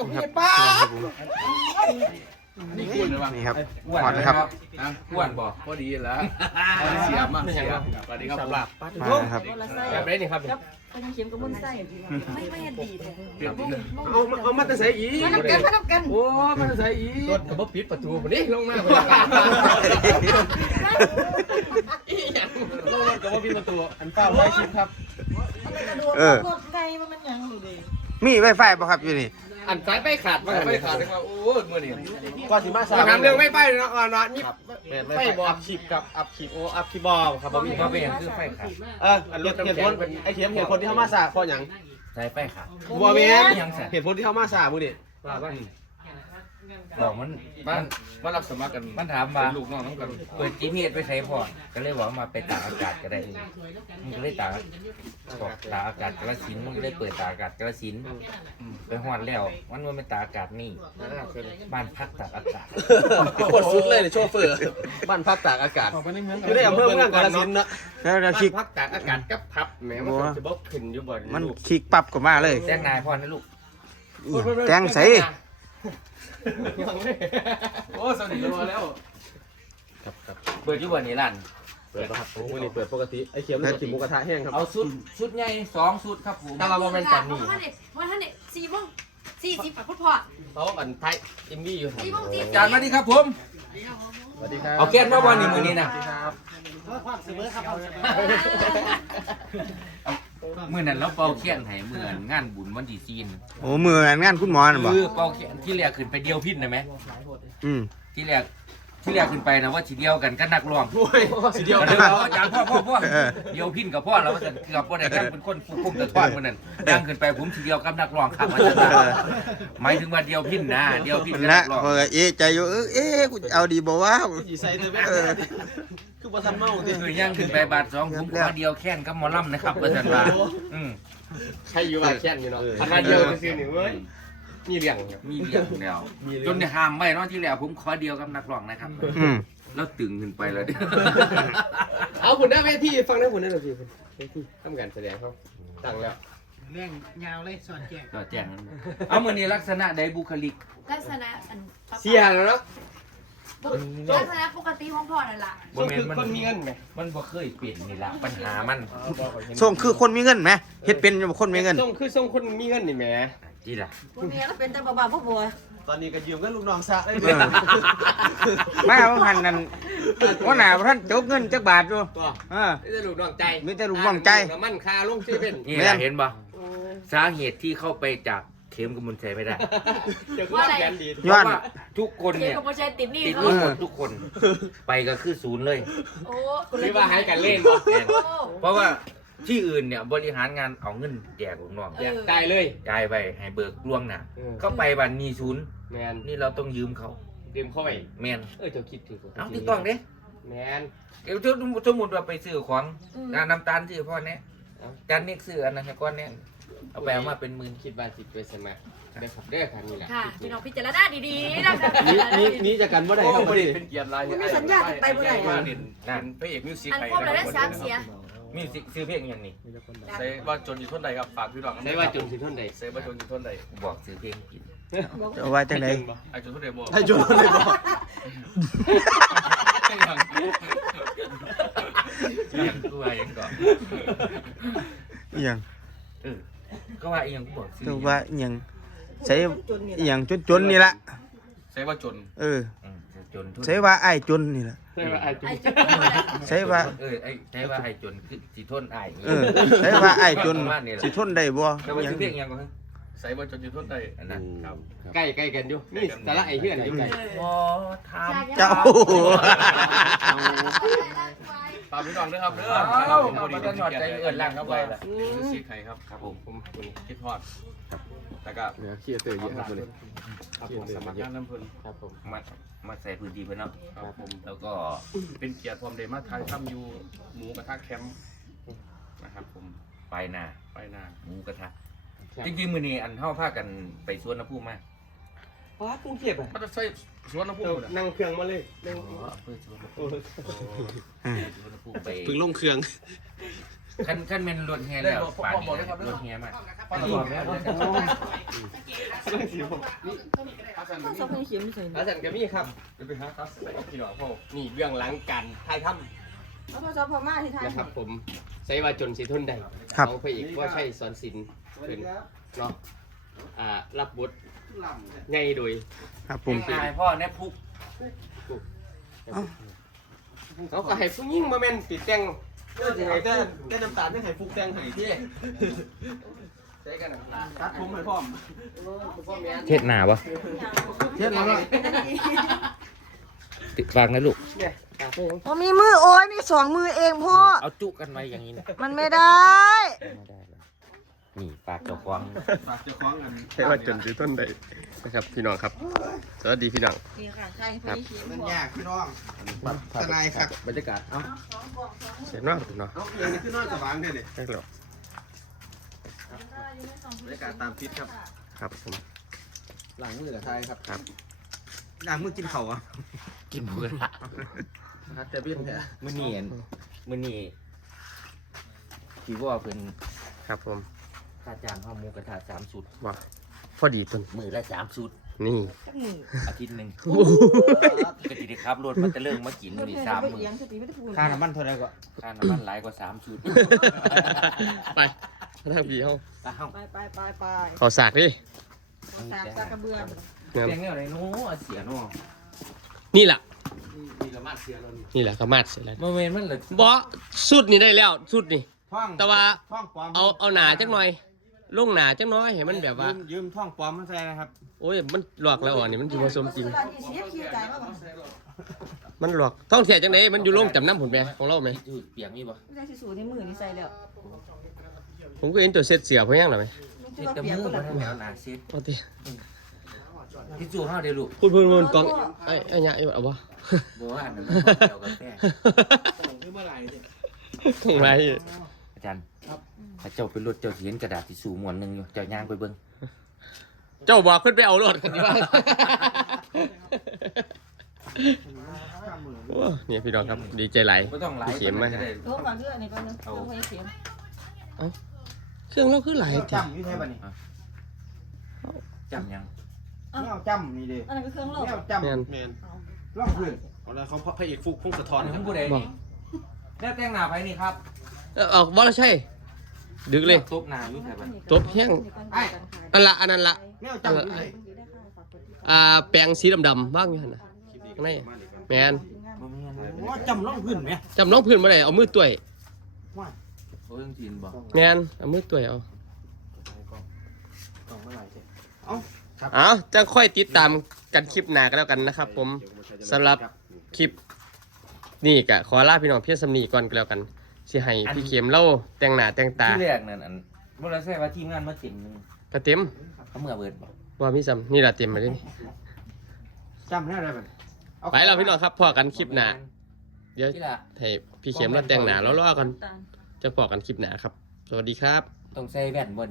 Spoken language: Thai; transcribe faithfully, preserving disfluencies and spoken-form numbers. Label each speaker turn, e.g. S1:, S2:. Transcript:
S1: กับพี่ป้า
S2: นี่อ้วนหรือเปล่า
S3: นี่ครับหอดนะครับ
S2: อ้วนบอกพอดีแล้วเสียมากเสียมสวัสดีครับ
S3: มาครับ
S2: แบบนี้นี่ครับ
S4: ก็ยังเข็มกับมุนไส้ไม่ไม่ดีเลย
S2: เอาเอามาจะใส่อี
S4: มานับกันมานับกัน
S2: โอ้มาจะใส่อีรถกับปิดประตูมันนี่ลงมาเลยอีหยังลงรถกับปิดประตูอันเปล่าไว้ชิปครับ
S3: เออ
S4: ไก่มันยังอยู่ดี
S3: มีไวไฟป่ะครับอยู่นี่
S2: อันสายไฟขาดมาไฟขาดเลยครับโอ้เมื่อนี่
S1: ก่อนสิมาสา
S2: ถามเรื่องไม่ไฟเนาะเนาะนี่
S1: ไฟบอลอัพคลิปกับอัพคลิปโออัพคลิปบอลครับผมมี
S2: เขาเป็นอย่างคือไฟขาด
S1: เออเหตุผลไอ้เข็มเหตุผลที่เขามาสาเพราะอย่าง
S2: สายไฟขาด
S1: บัวเมีย
S2: ยังแส
S1: เหตุผลที่เขามาสาบุดิ
S2: ว่าบ้านบอกมันบ้านมารับสมัครกันมันถามมาลูกน้องน้องกันเปิดจีเมียไปใช้พอก็เลยบอกมาไปตากอากาศก็ได้มันก็เลยตากบอกตากอากาศกระสินมันก็เลยเปิดตากอากาศกระสินไปหอดแล้วมันว่าไม่ตากอากาศนี่บ้านพักตากอากาศ
S1: กดสุดเลยโชเฟอร์บ้านพักตากอากาศอยู่ในอำเภอเมืองกาฬสินธุ์นะ
S3: แล้วเราคลิก
S2: พักตากอากาศกับพับแหมมันจะบอกขึ้นอยู่บ่อย
S3: มันคลิกปั๊บก็มาเลย
S2: แจ้งนายพ่อนะลูก
S3: แจ้งใส่
S2: โอ้สนิทกันมาแล้วเปิดอยู่บ่นี่ร้าน
S1: เปิดครับวันนี้เปิดปกติไอ้เข็มเลยกินหมูกระทะแห้งครับ
S2: เอาชุดชุดใหญ่สองชุดครับผมถ้าเราเป็นกันนี่
S4: ว่าท่านเด็กว่าท่านเด็กสี่โมงสี่สิบปัดพุทธพ่อ
S2: เขาอันไทยอินดี้อยู่
S4: สี่โมงสี่
S2: จานมาดีครับผม
S1: สวัสดีครับ
S2: เอาแก้นมาบอลนี่มือนี้นะมือนั้นเราเป่าเขียนให้มืองานบุญวันที่ซีน
S3: โอ้มืองานคุณหมอน่ะบ่
S2: คือเป่าเขียนที่แรกขึ้นไปเดียวพินนะไหม
S3: อืม
S2: ที่แรกที่แรกขึ้นไปนะว่าทีเดียวกันก็นักร้อง
S1: โอ้ยสีเดียว
S2: เดี๋ยวเราอาจารย์พ่อพ่อพ่อเดียวพินกับพ่อเราจะเกือบพ่อได้กันเป็นคนคุ้มกระทอนมันนั่นดังขึ้นไปผมทีเดียวกับนักร้องครับอาจารย์หมายถึงว่าเดียวพินนะเดียวพิน
S3: มัน
S2: กับ
S3: ละ
S2: นักร้อง
S3: พอเอ๊ะใจอยู่เออเอ๊ะกูเอาดีบ่วะ
S1: สีใส่เลยแม่คือบ่ทันเมาดิ
S2: คือย่างขึ้นไปบาทสองผมขอเดียวแค่นกับหมอลำนะครับอาจารย์ว่าอืม
S1: ใครอยู่ว่าแค่นอยู่เนาะขนาดเดียวซื้อหนึ่งเว้ยมีเลี้ยง
S2: มีเดียวแล้วจนห้ามไม่เนาะที่แล้วผมขอเดียวกับนักร้องนะครับ
S3: อืม
S2: แล้วตึงขึ้นไปแล้ว
S1: เอาคุณได้ไหมที่ฟังได้คุณได้หรือพี่ที่ทำการแสดงเขาตั้งแล้ว
S5: เรื่องยาวเลยสอนแจก
S2: ก็แจ้งนั้นเอามือนี้ลักษณะใดบุคลิก
S4: ลักษณะอัน
S1: เสียแล้วเนาะ
S4: ลักษณะปกติของพ่อนั่นแหละ
S2: บ่แม่นมัน
S1: คนมีเงินไหม
S2: มันบ่เคยเปลี่ยนนี่ล่ะปัญหามัน
S3: ส่งคือคนมีเงินไหมเฮ็ดเป็นอยู่บ่คนมีเงิน
S1: ส่งคือส่งคนมีเงินนี่แหม
S2: นี่ล่ะ
S4: พวกเมียก็เป็นแต่บ้าๆพวกบัว
S1: ตอนนี้ก็ยืมเงินลูกน้องซะได้
S3: เออมาเอาหันนั่นว่าหน้าบ่ท่านจกเงินจักบาทอยู่
S1: ตัว
S3: เออ
S1: ไม่ได้ลูกน้องใจ
S3: มีแต่ลูกน้องใจ
S1: น้ำมันคาลงเซเว่น
S2: นี่ล่ะเห็นบ่สาเหตุที่เข้าไปจากเข็มกับมุนชัยไม่ได้
S1: เดี๋ยวคือแขนดี
S3: ย้อน
S2: เพราะว่าทุกคน
S4: เกี่ย
S2: เนี่
S4: วย กับโปรเจกต์ติดหนี่
S2: ติด
S4: เขา
S2: หนี้หมดทุกคน ไปก็คือศูนย์เลย
S4: โอ้
S1: หรือว่าให้กันเล่นบ่
S2: แน่นเพราะว่าที่อื่นเนี่ยบริหารงานเอาเงินแจกลูกน้อง
S1: อยากได้เลย
S2: จ่ายไปให้เบิกล่วงหน้า
S1: เออ
S2: เข้าไปบันมีศูนย์
S1: แมน
S2: นี่เราต้องยืมเขา
S1: เตรียมเข้าไป
S2: แมน
S1: เออเจ้าคิดถือ
S2: เอาถูกต้องเด้
S1: แมน
S2: เดี๋ยวสมมติว่าไปซื้อของน้ำตาลซื้อพ่อเนี้ยจานนี้ซื้ออันนั้นให้ก้อนเนี้ยเอาไปเอามาเป็นหมื่น
S1: คิดบ้านสิไปสมัครได้ขับได้คันนี้แหละ
S4: ค่ะพี่น้องพิจารณาดีๆนะคะ
S1: นี่นี่นี่จะกันบ่ได้ครับบ่ได้
S6: เป็นเกียรติลาย
S4: มีสัญญาติดไปบ่ได้
S6: มาเด่นเป็นพระเอกมิวสิก
S4: อัน
S6: ไทย
S4: ครบแล้วได้สามเสีย
S2: มีซื้อเพลงอย่างนี้
S6: ใส่ว่าจนอยู่ท่นใดครับฝากพี่น้อง
S1: ได้ว่าจนสิท่านใด
S6: ใส่ว่าจนอยู่ท่นใด
S2: บอกซื้อเพลงผิด
S3: เอาไว้จังได๋
S6: ไอ้จนท่นใดบอก
S1: ให้จนได้บ่
S2: อย่างกูว่าอย่างก่อน
S3: อีหยัง
S2: เออก็ว่าอย่างกูบอกซื้อ
S3: ตัวว่าอีหยังใช้อีหยังจนๆนี่ล่ะ
S6: ใส่ว่าจน
S3: เออ
S2: จนทุน
S3: ใช้ว่าอ้ายจนนี่ล่ะ
S1: ได้ว่าไอ้จน
S4: ไอ้จุดนี้นะ
S3: ใช้ว่า
S2: เออไอ้ใช้ว่าไอ้จนคือสีทนไอ้
S3: เออใช้ว่าอ้ายจนสิทนได้บ่
S2: แต่ว่าซื้อเพลงยังก็
S6: ใส่ว่าจนอยู่ท่นใด
S2: อันนั้น
S6: ครับ
S1: ใกล้ใกล้กันอยู่นี่แต่ละไอ้เฮือนอยู่ไกล
S2: พอทำ
S3: เจ้า
S6: ฝากพี่น้องด้วยครับเด้อ
S2: เอ้ามาเป็นหอดใจเอื่นล่างเข้าไปละ
S6: มิวสิกไทยครับครับผมผมคิดฮอดแล้วก็
S1: เนี่ยเครียดเตยเยอะครับบ่ได้
S6: ครับผมสมัครงานน้ำเพลิน
S1: ครับผม
S2: มามาใส่พื้นที่ไปเนาะ
S6: ครับผม
S2: แล้วก็
S6: เป็นเกียรติความเดมาไทยทำอยู่หมูกระทะแคมป์นะครับผม
S2: ไปนา
S6: ไปนาน
S2: หมูกระทะจริงๆมื้อนี้อันเฮาพากันไปสวนน้ำพุมา
S1: ว้ากรุงเทพอ่ะ
S6: มันจะใส่สวนน้ำพุ
S1: นั่งเครื่องมาเลยนั่ง
S2: อ๋อเพื่อสวนน้ำพุ
S1: โอ้
S2: สวนน้ำพุไป
S1: เพิ่งลงเครื่อง
S2: ขั้นขั้นเป็นรถแห่แล้วป่านนี้รถแห่มาบอกแล้ว
S1: อาจารย์ก็มีครับเดี๋ยวไปหาครับพี่น้องพ่อนี่เรื่องหลังการถ่ายทำ
S4: เอาโทรศัพท์พอมาที่ไทย
S1: นะครับผมใช้ว่าจนสิทนได้
S3: ครับ
S1: น้องพระเอกว่าใช่สอนศิลป์เป็นเนาะอ่ารับบทไงโดย
S3: ครับผ
S2: ผม
S3: ม
S2: ตายพ่อแน่พุก
S1: เขาก็ให้ผู้หญิงมาแม่นติดแต่งเด้อสิให้แต่แต่น้ำตาลไม่ให้ฟุกแต่งให้ที่ใช้กันน่ะตัดผมให้พร้อมพร้อมแม่น
S2: เช็ดหนาปะ
S1: เช็ดแล้ว
S2: ติดฟางนะลูก
S1: เนี่ยอ่ะพวก
S4: โอ้มีมือโอ้ยมีสองมือเองพ่อ
S2: เอาจุกันไว้อย่างนี้นะ
S4: มันไม่ได้
S2: ไม่ได้เลยนี่ปากเจ้าควง
S6: ฝากเจ้าของกัน
S1: ใช้ว่าจนสิทนได้นะครับพี่น้องครับสวัสดีพี่น้อง
S4: นี่ค่ะใช่พอดีขีด
S5: มันยากพี่น้องทนายครับ
S1: บรรยากาศเอ้าเสียงนอกพี่น้อง
S6: เอาเองนี่คือนอนสว่างเนี่ยนี่
S1: ใช่หรอบ
S6: รรยากาศตามทิศครับ
S1: ครับผม
S6: หลังมือกับไทยครับ
S1: ครับ
S5: หลังมือกินเข่าอ่ะ
S2: กินหมูกระทะ
S6: ฮัตเตอร์บินแท้
S2: มื้อนี้เห็นมื้อนี้ที่ว่าเป็น
S1: ครับผม
S2: ค่าจ้างข้าวหมูกระทะสามสุด
S1: ว่าพอดีต้น
S2: มือละสามสุด
S1: นี่
S4: จักมือ
S2: อาทิตย์หนึ่งก็จะได้ขับรถมันจะเริ่มมากินนี่สามมือ
S4: เลี้ยงสติไม่ได้พูด
S3: ค่าน้ำมันเท่าไหร่ก็
S2: ค่าน้ำมันหลายกว่าสามชุด
S1: ไปทางพี่เขา
S2: อ้าว
S4: ไปไปไปไป
S1: ขอสากดิ
S4: สากสากกระเบือ
S1: เนี่ย
S2: เสียงอะไรโน้เสียโน้
S1: นี่แหละ
S6: มีละมาดเสียแล้วนี่
S1: นี่แหละเขามาดเสร็จแล้ว
S2: มาเวนมันเลย
S1: บอสุดนี่ได้แล้วสุดนี่
S5: ท่อง
S1: แต่ว่า
S5: ท่องปลอม
S1: เอาเอาหนาจักหน่อยลงหนาจักหน้อยให้มันแบบว่า
S5: ยืมยืมท่องปลอมมาใส่นะครับ
S1: โอ้ยมันหลอกแล้วอ่ะนี่มันอยู่ผสมจริง
S4: เวลาที่เสียขี้ใจมากกว่า
S1: มันหลอกท่องเที่ยวจังไดมันอยู่ลงจำน้ำผลไหมของเราไหม
S2: จืดเปียกมีบ่
S4: ไม่ได้ที่สูในมือนี่ใส่แล้ว
S1: ผมก็เห็นตัวเซ็ตเสียเพราะยังหรอไหม
S2: เช็ดจมูกมันแมวหนาเช็ด
S1: เอาที
S2: ที่จู่ห้าเดียวลูก
S1: พูดพูดพูดกองไอ้ไอ้เนี่ยไอ้เอาวะ
S2: บอกว่าอันนั้นเกี่ยวกับแป้ง
S6: ส่งขึ้นเมื่อไหร่เนี่ย
S1: ตรงไร
S2: อาจารย์ถ้าเจ้าไปรถเจ้าสิเห็นกระดาษที่สูม้วนหนึ่งอยู่เจ้าย่างไปเบิ่ง
S1: เจ้าบอกขึ้นไปเอารถกันดีว่าโอ้เนี่ยพี่น้องครับดีใจไหลาย
S2: ไม่ต้องไหล
S1: พี่เข็มมา
S2: จะได้
S4: โอ้ก่อนเพื่อนนี่ก่อนนึงต้องให้เข็ม
S1: เครื่องเราคือไหลาย
S5: แนว
S1: จ้ะ
S5: จำอยู่ไทยบ้านี่
S2: จำยัง
S5: แนวจำนี่เด้
S4: อันนั้นก็เครื่องโลก
S5: แนวจ
S1: แมน
S6: แมน
S5: ำร่องพื้น
S6: เอาละเขาพระเอกฟุกพงศธ
S2: ตอ
S6: ร
S2: นนี้
S6: ครั
S2: ผ
S6: บ
S2: มพูดเองนี่แล้วแต่งหน้าไปนี่ครับ
S1: เออเอาบอลใช่ดึกเลย
S2: ตบหน้าอยู่แถวบ้าน
S1: ตบแห้ง อันละอันนั้นละ
S5: แนวจำอยู่ไทย
S1: อ่าแปรงสีดำๆบ้างอยู่หั่นน่ะข้างในแมน
S2: บ่มีอะไร
S5: โอ้จำร่องพื้นไหม
S1: จำน้องพื้นมาได้เอามือต่วย
S5: ว่า
S2: โอ้ยจีนบ่
S1: แมนเอามือต่วยเอา
S6: ส่งเมื่อไหร่เจ๊
S1: เอาจะค่อยติดตามกันคลิปหน้ากันแล้วกันนะครับ ผมสำหรับคลิปนี่กะขอลาพี่น้องเพียงสำนีก่อนก็แล้วกันสิให้พี่เข็มเล่าแต่งหน้าแต่งตา
S2: ที่แรกนั่นอันบ่ได้ใช่ว่าทีมงานมาเต็มนึง
S1: ก็เต็ม
S2: เขาเมื่อเบิดบ่
S1: ว่ามีซ้ำนี่ละเต็มมาเลย
S5: จำได้อะไรบ้าง
S1: ไปแล้วพี่น้องครับพอกันคลิปหน้าเดี๋ยว
S2: ที่ละ
S1: ให้พี่เข็มเราแต่งหน้าแล้วรอกันจะพอกันคลิปหน้าครับ สวัสดีครับ
S2: ต้องใส่แว่นบ่